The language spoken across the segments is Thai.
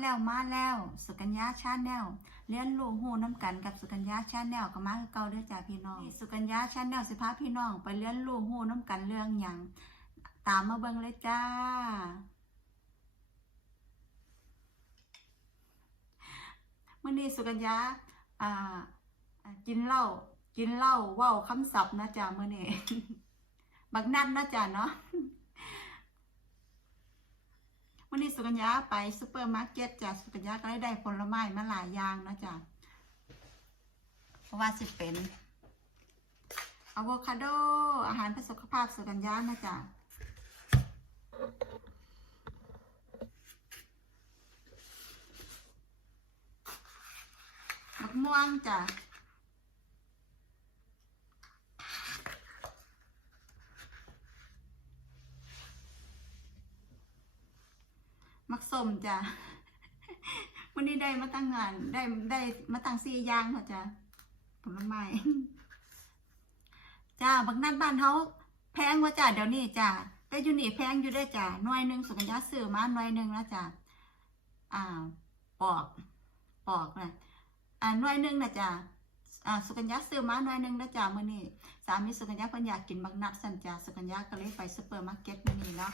แล้วมาแล้วสุกัญญาชาแนลเรียนรู้หูน้ำกันกับสุกัญญาชาแนลก็มาคือเก่าเด้อจ้าพี่น้อง สุกัญญาชาแนลสิพาพี่น้อง ไปเรียนรู้หูน้ำกันเรื่องหยังตามมาเบิ่งเลยจ้า เมื่อนี้สุกัญญาอ่ากินเหล้ากินเหล้าว้าคำศัพท์นะจ้ามื่อนี้บักนัดนะจ้าเนาะ วันนี้สุกัญญาไปซูเปอร์มาร์เก็ตจ้ะสุกัญญาก็ได้ได้ผลไม้มาหลายอย่างนะจ๊ะเพราะว่าสิเป็นอะโวคาโด อาหารเพื่อสุขภาพสุกัญญานะจ๊ะมะม่วงจ้ะ ส้มจ้ะวันนี้ได้มาตั้งงาน ได้ได้มาตั้งสี่ยางเหรอจ้ะผลไม้จ้าบักนัดบ้านเขาแพงว่าจ้ะเดี๋ยวนี้จ้ะแต่อยู่นี่แพงอยู่ได้จ้ะหน่วยหนึ่งสุกัญญาซื้อมาหน่วยหนึ่งแล้วจ้ะอ่าปอกปอกนะอ่าหน่วยหนึ่งนะจ้ะอ่าสุกัญญาซื้อมาหน่วยหนึ่งนะจ้ะมื้อนี้สามีสุกัญญาเพิ่นอยากกินบักนัดสั่นจ้ะสุกัญญาก็เลยไปซูเปอร์มาร์เก็ตมื้อนี้เนาะ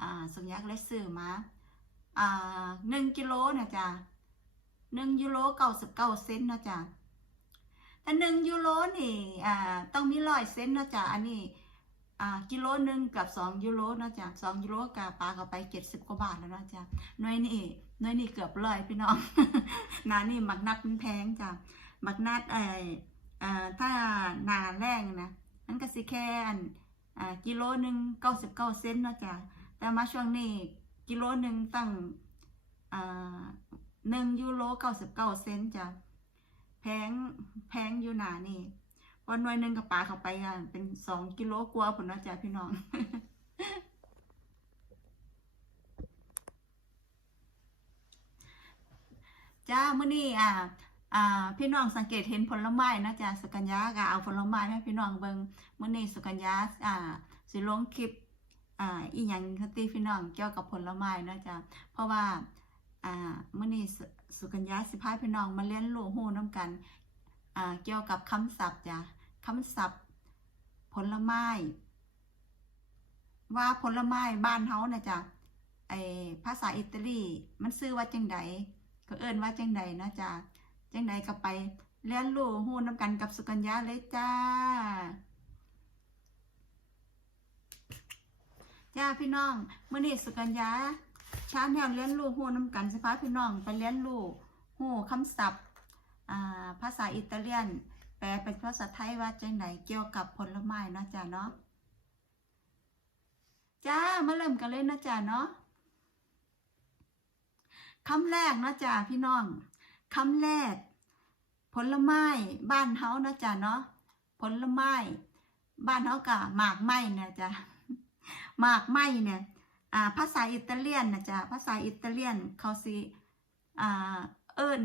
อ่าสุญญาก็เลยซื้อมาอ่าหนึ่งกิโลนะจ๊ะหนึ่งยูโรเก้าสิบเก้าเซนนะจ๊ะถ้าหนึ่งยูโรนี่อ่าต้องมีร้อยเซนนะจ๊ะอันนี้อ่ากิโลหนึ่งกับสองยูโรนะจ๊ะสองยูโรกับปลาเข้าไปเจ็ดสิบกว่าบาทแล้วนะจ๊ะหน้อยนี่หน้อยนี่เกือบร้อยพี่น้องนานี่หมักนัดมันแพงจ้ะหมักนัดไอ้อ่าถ้านาแรงนะมันก็สิแค่อันอ่ากิโลหนึ่งเก้าสิบเก้าเซนนะจ๊ะ แต่มาช่วงนี้กิโลหนึ่งตั้งหนึ่งยูโรเก้าสิบเก้าเซนจ้ะแพงแพงอยู่หนานี่วันหน่วยหนึ่งกับปลาเข้าไปอะเป็นสองกิโลกว่าผลนะจ๊ะพี่น้องจ้าเมื่อนี้อ่าอ่าพี่น้องสังเกตเห็นผลไม้นะจ๊ะสกัญญาก็เอาผลไม้ให้พี่น้องเบิ่งมื่อนี้สกัญญาอ่าสิลงคลิป อ่าอีหยังคติพี่น้องเกี่ยวกับผลไม้นะจ๊ะเพราะว่าอ่ามื้อนี้สุกัญญาสิพาพี่น้องมาเรียนรู้ฮู้นํกันอ่าเกี่ยวกับคำศัพท์จ้ะคำศัพท์ผลไม้ ว่าผลไม้บ้านเฮานะจ๊ะไอภาษาอิตาลีมันชื่อว่าจังใดก็เอิ้นว่าจังใดนะจ๊ะจังใดก็ไปเรียนรู้ฮู้นํกันกับสุกัญญาเลยจ้า จ้าพี่น้องเมื่อนี้สุกัญญาชาแนวเรียนรู้ฮู้น้ำกันสิพาพี่น้องไปเรียนรู้ฮู้คำศัพท์ภาษาอิตาเลียน แปลเป็นภาษาไทยว่าจังไหนเกี่ยวกับผลไม้นะจ้าเนาะจ้ามาเริ่มกันเลยนะจ้าเนาะคำแรกนะจ้าพี่น้องคำแรก ผลไม้บ้านเฮานะจ้าเนาะผลไม้บ้านเฮากะหมากไม้นะจ้า หมากไหมเนี่ยอ่าภาษาอิตาเลียนนะจ๊ะภาษาอิตาเลียนเขาสิอ่าเอิ้น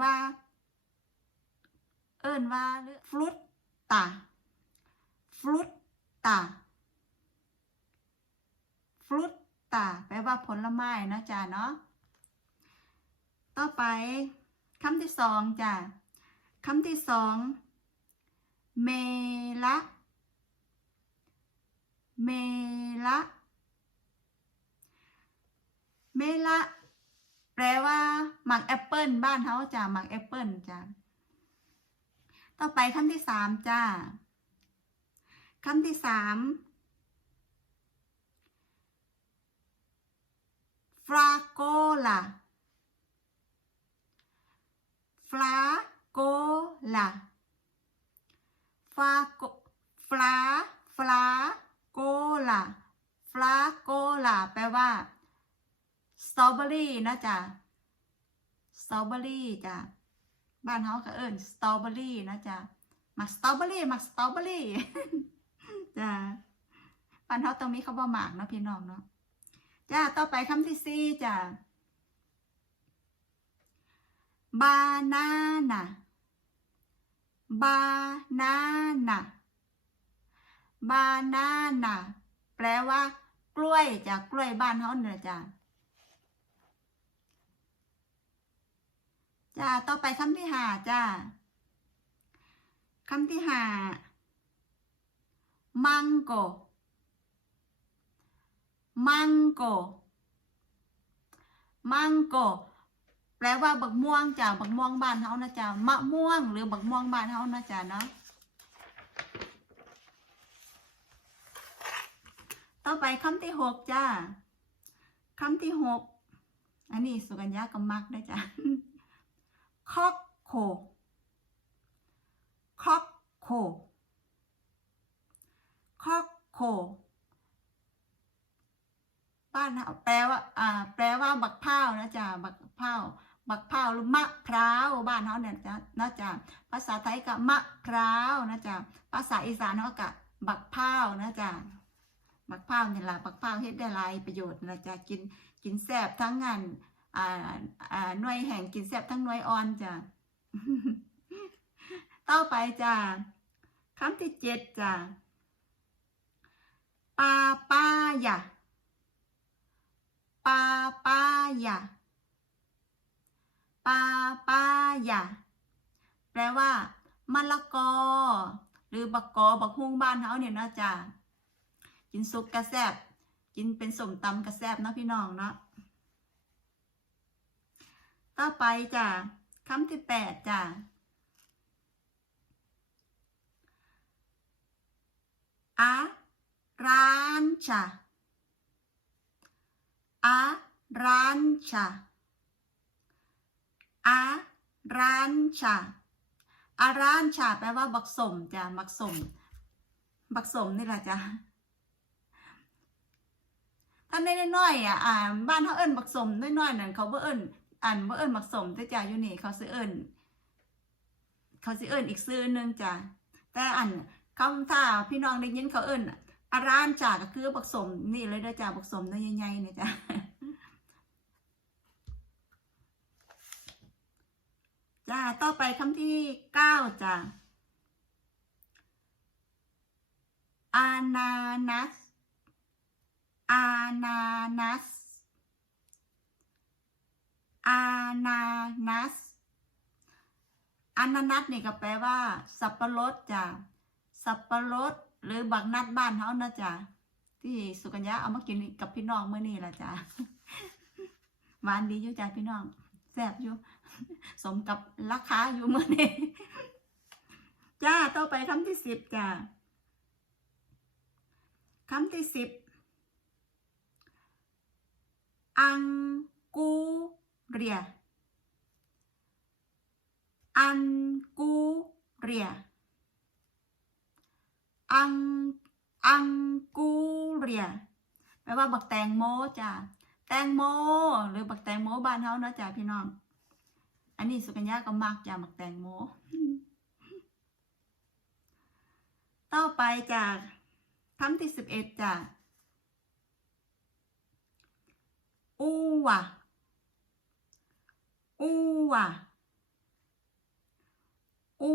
ว่า เอิ้นว่าฟรุตตาฟรุตตาฟรุตตาแปลว่าผลไม้นะจ๊ะเนาะต่อไปคำที่สองจ้ะคำที่สองเมละ เมละเมละแปลว่าหมักแอปเปิลบ้านเขาจ้ะหมักแอปเปิลจ้ะต่อไปคำที่สามจ้าคำที่สามฟราโกลาฟลาโกลาฟาโกฟลาฟลา โกลาฟลาโกลาแปลว่าสตรอเบอรี่นะจ๊ะสตรอเบอรี่จ้ะบ้านเฮาก็เอิ้นสตรอเบอรี่นะจ๊ะหมักสตรอเบอรี่หมักสตรอเบอรี่จ้ะบ้านเฮาต้องมีคำว่าหมากเนาะพี่น้องเนาะจ้าต่อไปคำที่สี่จ้ะบานาน่าบานาน่า บานาน่าแปลว่า กล้วยจ้ะกล้วยบ้านเฮาเนี่ยจ้ะจ้าต่อไปคำที่หาจ้าคำที่หามังโกมังโกมังโกแปลว่าบักม่วงจ้ะบักม่วงบ้านเฮานะจ้ะมะม่วงหรือบักม่วงบ้านเฮานะจ้ะเนาะ ต่อไปคำที่หกจ้าคำที่หกอันนี้สุกัญญาก็มักได้จ้ะคอกโคคอกโคคอกโคบ้านเราแปลว่า อ่า แปลว่าบักพร้าวนะจ๊ะบักพร้าบักพร้าหรือมะพร้าวบ้านเขาเนี่ยจ้ะนะจ๊ะภาษาไทยก็มะพร้าวนะจ๊ะภาษาอีสานเขาก็บักพร้าวนะจ๊ะ บักพร้าวนี่ล่ะบักพร้าวเฮ็ดได้หลายประโยชน์นะจ๊ะกินกินแซ่บทั้งงานอ่าอ่าหน่วยแห่งกินแซ่บทั้งหน่วยอ่อนจ้ะต่อไปจ้ะคำที่เจ็ดจ้ะปาปายาปาปายาปาปายาแปลว่ามะละกอ หรือบักกอบักฮุ้งบ้านเฮาเนี่ยนะจ้ะ กินซุปกระแซบกินเป็นสมตำกระแซบเนาะพี่น้องเนาะต่อไปจ้ะคำที่แปดจ้ะอาร้านชาอาร้านชาอาร้านชาอาร้านชาแปลว่าบักสมจ้ะบักสมบักสมนี่แหละจ้ะ ท่านได้น้อยๆอะอ่าบ้านเขาเอิ้นบักสมน้อยๆนั่นเขาบ่เอิ้นอันบ่เอิ้นบักสมแต่จ้ะอยู่นี่เขาสิเอิ้นเขาสิเอิ้นอีกชื่อหนึงจ้ะแต่อันคำถ้าพี่น้องได้ยินเขาเอิ้นอาร้านจ้ะก็คือบักสมนี่เลยเด้อจ้ะบักสมน้อยใหญ่ๆนี่จ้ะจ้าต่อไปคำที่เก้าจ้ะอานานัส อานานัส อานานัส อานานัสนี่ก็แปลว่า สับปะรดจ้ะ สับปะรดหรือบักนัดบ้านเขานะจ้ะ ที่สุกัญญาเอามากินกับพี่น้องเมื่อนี้ละจ้ะหวานดีอยู่จ้ะพี่น้องแซ่บอยู่ สมกับราคาอยู่เมื่อนี้จ้า ต่อไปคำที่สิบจ้าคำที่สิบ อังกูเรีย อังกูเรีย อัง อังกูเรีย แปลว่าบักแตงโมจ้าแตงโม หรือบักแตงโมบ้านเฮาเนาะจ้าพี่น้อง อันนี้สุกัญญาก็มักจ้าบักแตงโม ต่อไปจากคำที่สิบเอ็ดจ้ะ อูวะอูวะอู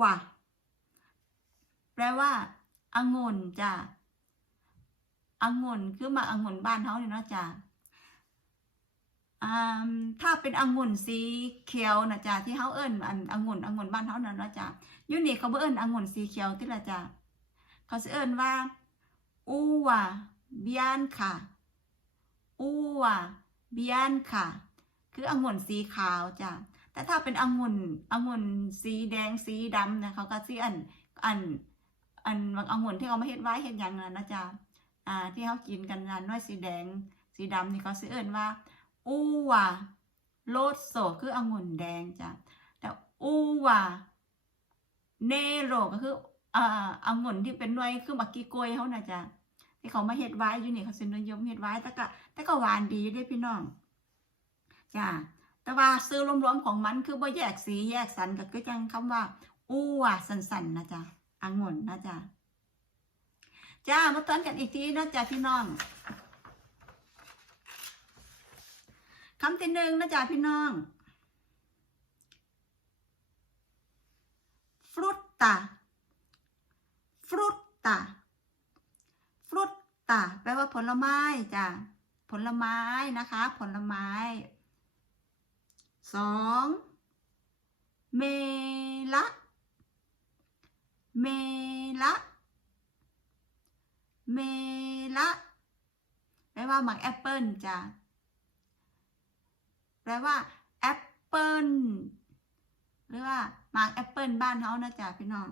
วะแปลว่าองุ่นจ้ะองุ่นคือมาองุ่นบ้านเขาเนี่ยนะจ้ะอ่าถ้าเป็นองุ่นสีเขียวนะจ้ะที่เขาเอิ้นอันองุ่นองุ่นบ้านเขานั่นนะจ้ะยูนี่เขาเอิ้นองุ่นสีเขียวที่ละจ้ะเขาสิเอิ้นว่าอูวาเบียนค่ะ อูวเบียนค่ะ คือองุ่นสีขาวจ้ะแต่ถ้าเป็นองุ่นองุ่นสีแดงสีดำนะเขาก็สิอันอันอันบางองุ่นที่เขามาเฮ็ดไว้เฮ็ดหยังนั่นนะจ๊ะอ่า ที่เขากินกันนั่นน้อยสีแดงสีดำนี่เขาสิเอินว่าอูวาโลดโซคือองุ่นแดงจ้ะแต่อูวาเนโรก็คืออ่าองุ่นที่เป็นหน่วยคือบักกี้กล้วยเขานะจ๊ะ ที่เขามาเฮ็ดไว้อยู่นี่เขาสินิยมเฮ็ดไว้แต่ก็แต่ก็หวานดีเด้พี่น้องจ้ะแต่ว่าซื้อรวมๆของมันคือบ่แยกสีแยกสันก็คือจังคำว่าอู้ว่ะสันๆนะจ๊ะองุ่นนะจ๊ะจ้ามาต้นกันอีกทีนะจ๊ะพี่น้องคำที่หนึ่งนะจ๊ะพี่น้องฟรุตตา frutta frutta ตา ลุตต์แปลว่าผลไม้จ้ะผลไม้นะคะ ผลไม้สองเมละเมละเมละแปลว่าหมากแอปเปิลจ้ะแปลว่าแอปเปิลหรือว่าหมากแอปเปิลบ้านเขานะจ๊ะพี่น้อง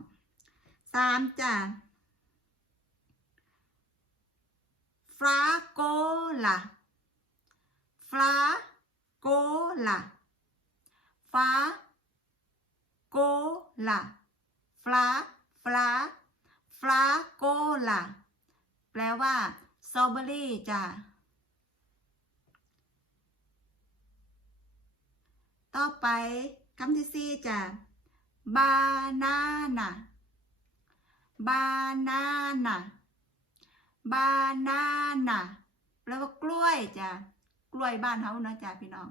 สามจ้ะฟราโกลาฟราโกลาฟาโกลาฟลาฟลาฟลาโกลาแปลว่าสตรอเบอรี่จ้ะต่อไปคำที่สี่จ้ะ banana banana banana แปลว่ากล้วยจ้ะกล้วยบ้านเฮานะจ้ะพี่น้อง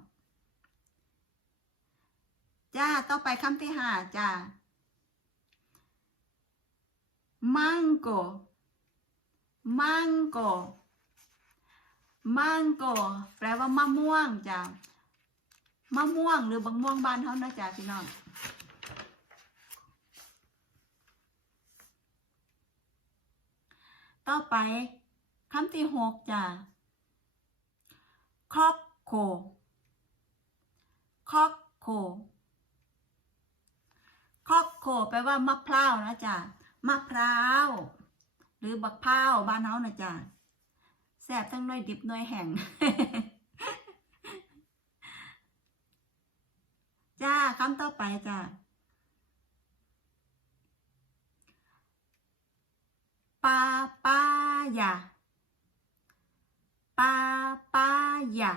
จ้าต่อไปคำที่ห้าจ้ะ mango mango mango แปลว่ามะม่วงจ้ะมะม่วงหรือบังม่วงบ้านเขานะจ๊ะพี่น้อง ต่อไปคำที่หกจ้ะคอกโคคอกโคคอกโคแปลว่ามะพร้าวนะจ๊ะมะพร้าวหรือบักพร้าวบ้านเขานะจ๊ะแซ่บทั้งหน้อยดิบหน้อยแห้งจ้าคำต่อไปจ้า ปาปายาปาปายา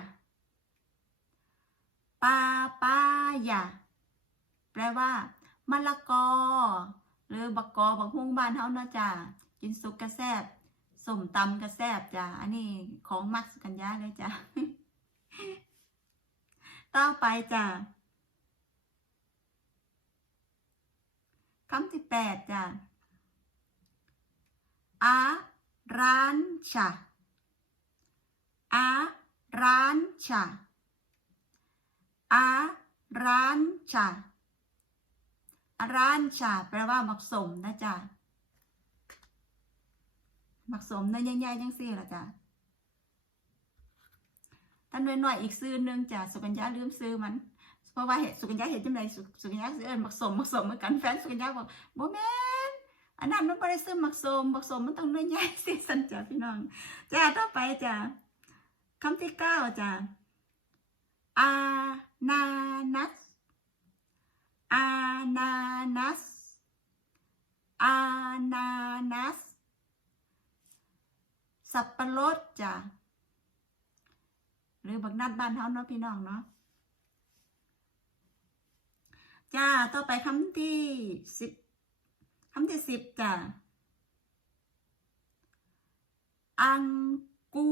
ปาปายาแปลว่ามะละกอ หรือบักกอบักฮุ้งบ้านเฮานะจ้ากินสุกกระแซบสมตำกระแซบจ้าอันนี้ของมักสกัญญาเลยจ้าต่อไปจ้าคำที่แปดจ้ะอา รันชาอารันชาอารันชาอารันชาแปลว่าหมักสมนะจ๊ะหมักสมเนื้อใหญ่ๆยังซี่ละจ้ะท่านหน่อยๆอีกซื้อหนึงจ้ะสุกัญญาลืมซื้อมันเพราะว่าเห็ดสุกัญญาเห็ดจังไรสุกัญญาสิเอิญมักสมมักสมเหมือนกันแฟนสุกัญญาบอกบ่แม่ อันนั้นมันบ่ได้ซื้อมักโสมมักโสมมันต้องเนื้อใหญ่สิสันจ้ะพี่น้องจ้าต่อไปจ้ะคำที่เก้าจ้ะอานานัสอานานัสอานานัส สับปะรดจ้ะหรือบักนัดบ้านเฮาเนาะพี่น้องเนาะจ้า ต่อไปคำที่สิบ คำที่สิบจ้าอังกู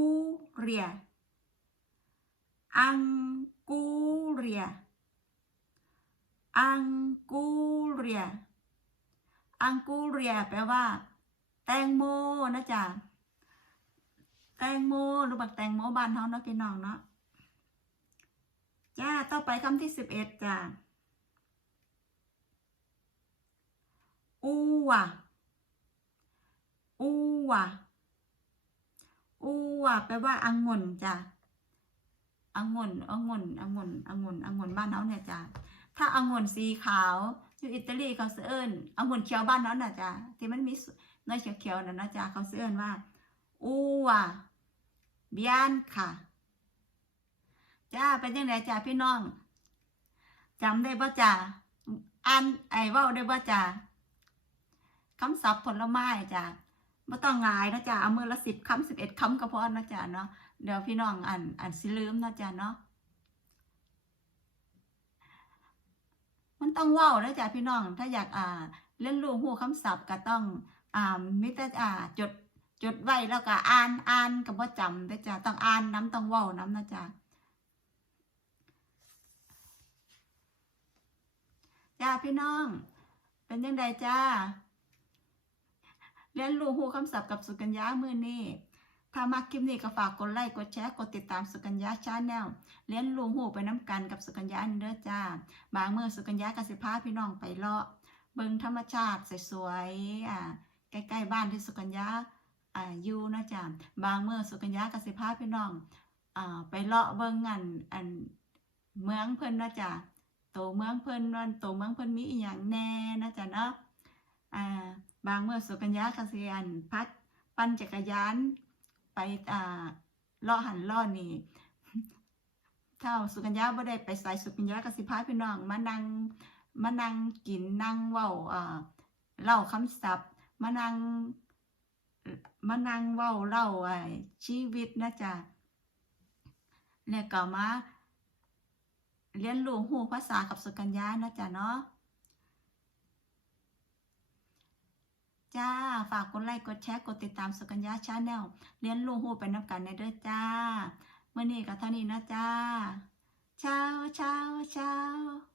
เรีย อังกูเรีย อังกูเรีย อังกูเรียแปลว่า แตงโมนะจ๊ะ แตงโมหรือบักแตงโมบ้านเฮาเนาะพี่น้องเนาะ จ้า ต่อไปคำที่สิบเอ็ดจ้า อูวะอูวะอูวะแปลว่าอังุ่นจ้ะอังุ่นอังุ่นอังุ่นอังุ่นอังุ่นบ้านเขาเนี่ยจ้ะถ้าอังุ่นสีขาวอยู่อิตาลีเขาเอิ้นอังุ่นเขียวบ้านนั้นน่ะจ้ะที่มันมีเนื้อเขียวๆน่ะนะจ้ะเขาเอิ้นว่าอูวะเบียนค่ะจ้าเป็นยังไงจ้าพี่น้องจำได้ป่ะจ้าอ่านไอ้ว่าได้ป่ะจ้า คำศัพท์ผลไม้จ้าไม่ต้องงายนะจ้าเอามือละสิบคำสิบเอ็ดคำก็พอนะจ้าเนาะเดี๋ยวพี่น้องอ่านอ่านสิลืมนะจ้าเนาะมันต้องว้าวนะจ้าพี่น้อง ถ้าอยากอ่าเล่นรู้หูคำศัพท์ก็ต้องอ่ามิต่อ่าจดจดไว้แล้วก็อ่านอ่านก็บ่จำนะจ้าต้องอ่านน้ำต้องว้าน้ำนะจ้าจ้าพี่น้อง เป็นยังไงจ้า เรียนรู้หูคำศัพท์กับสุกัญญามือนี่ถ้ามักคลิปนี้ก็ฝากกดไลค์กดแชร์กดติดตามสุกัญญาชาแนลเลี้ยนรู้หูไปน้ำกันกับสุกัญญาเด้อจ้า บางเมื่อสุกัญญากสิพาพี่น้องไปเลาะเบิงธรรมชาติสวยๆอ่าใกล้ๆบ้านที่สุกัญญาอ่าอยู่นะจ๊ะบางเมื่อสุกัญญากสิพาพี่น้องอ่าไปเลาะเบิงอันอันเมืองเพิ่นนะจ๊ะโตเมืองเพิ่นวันโตเมืองเพิ่นมีอีหยังแน่นะจ๊ะเนาะอ่า บางเมื่อสุกัญญากสิอันพัดปั่นจักรยานไปอ่าลาะหันลาะนี่เท่าสุกัญญาบ่ได้ไปใส่สุกัญญากสิพาพี่น้องมานั่งมานั่งกินนั่งเว้าอ่อเล่าคำศัพท์มานั่งมานั่งเว้าเล่าไอ้ชีวิตนะจ๊ะแล้วก็มาเรียนรู้หูภาษากับสุกัญญานะจ๊ะเนาะ จ้า ฝากกดไลค์กดแชร์กดติดตามสุกัญญาชาแนลเรียนรู้หูไปนับกันในเด้อจ้าเมื่อนี้ก็เท่านี้นะจ้าเช้าเช้าเช้า